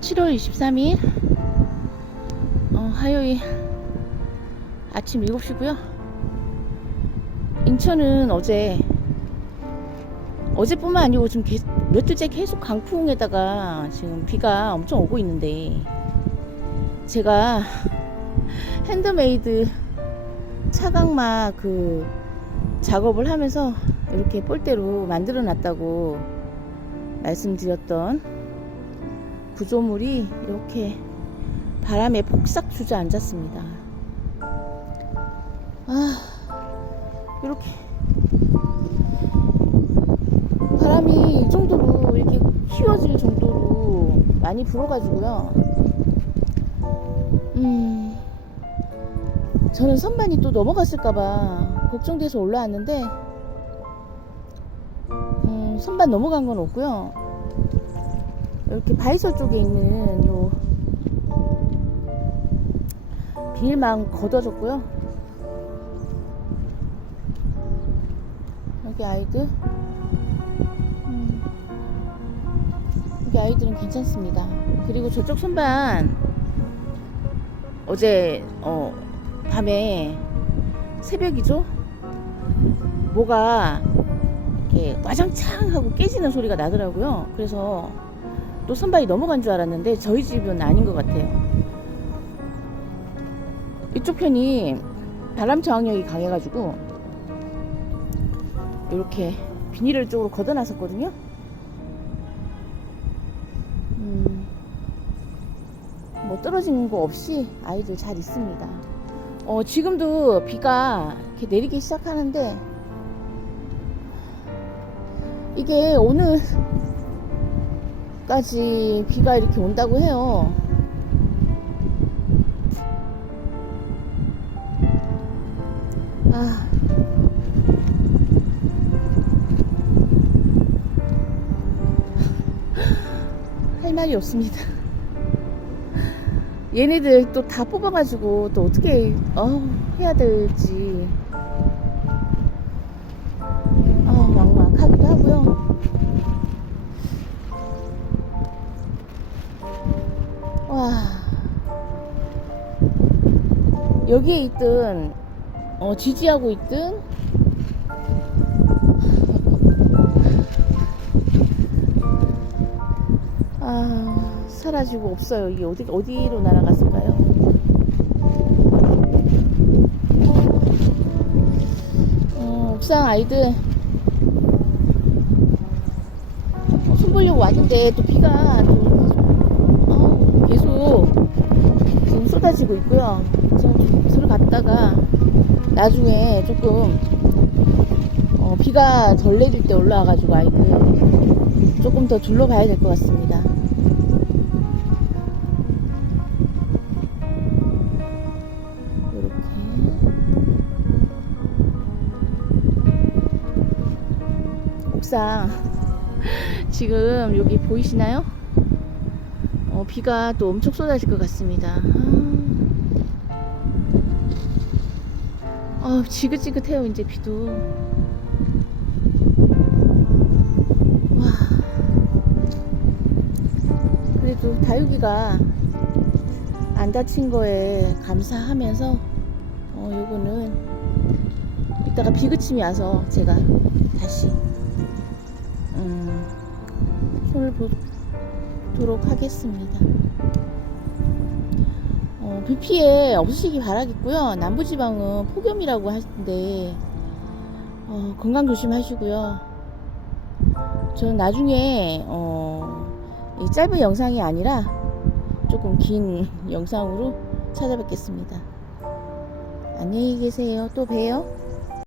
7월 23일 화요일 아침 7시고요. 인천은 어제뿐만 아니고 지금 며칠째 계속 강풍에다가 지금 비가 엄청 오고 있는데, 제가 핸드메이드 차각막 그 작업을 하면서 이렇게 볼대로 만들어 놨다고 말씀드렸던 구조물이 이렇게 바람에 폭삭 주저앉았습니다. 이렇게 바람이 이 정도로 이렇게 휘어질 정도로 많이 불어가지고요. 저는 선반이 또 넘어갔을까봐 걱정돼서 올라왔는데, 선반 넘어간 건 없고요. 이렇게 바이설 쪽에 있는 요 비닐망 걷어졌고요. 여기 아이들, 여기 아이들은 괜찮습니다. 그리고 저쪽 선반 어제 밤에 새벽이죠? 뭐가 이렇게 와장창 하고 깨지는 소리가 나더라고요. 그래서 또 선반이 넘어간 줄 알았는데 저희 집은 아닌 것 같아요. 이쪽 편이 바람 저항력이 강해가지고 이렇게 비닐을 쪽으로 걷어놨었거든요. 뭐 떨어지는 거 없이 아이들 잘 있습니다. 지금도 비가 이렇게 내리기 시작하는데, 이게 오늘까지 비가 이렇게 온다고 해요. 할 말이 없습니다. 얘네들 또 다 뽑아가지고 또 어떻게 해야 될지 막막하기도 하고요. 여기에 있든 지지하고 있든 사라지고 없어요. 이게 어디로 날아갔을까요? 옥상 아이들 손 보려고 왔는데 또 비가 계속 지금 쏟아지고 있고요. 지금 좀 들어갔다가 나중에 조금 비가 덜 내릴 때 올라와가지고 아이들 조금 더 둘러봐야 될 것 같습니다. 이렇게 옥상 지금 여기 보이시나요? 비가 또 엄청 쏟아질 것 같습니다. 지긋지긋해요. 이제 비도. 그래도 다육이가 안 다친 거에 감사하면서 요거는 이따가 비 그침이 와서 제가 다시 손을 보도록 하겠습니다. 비 피해 없으시기 바라겠고요. 남부지방은 폭염이라고 하는데 건강 조심하시고요. 저는 나중에 이 짧은 영상이 아니라 조금 긴 영상으로 찾아뵙겠습니다. 안녕히 계세요. 또 봬요.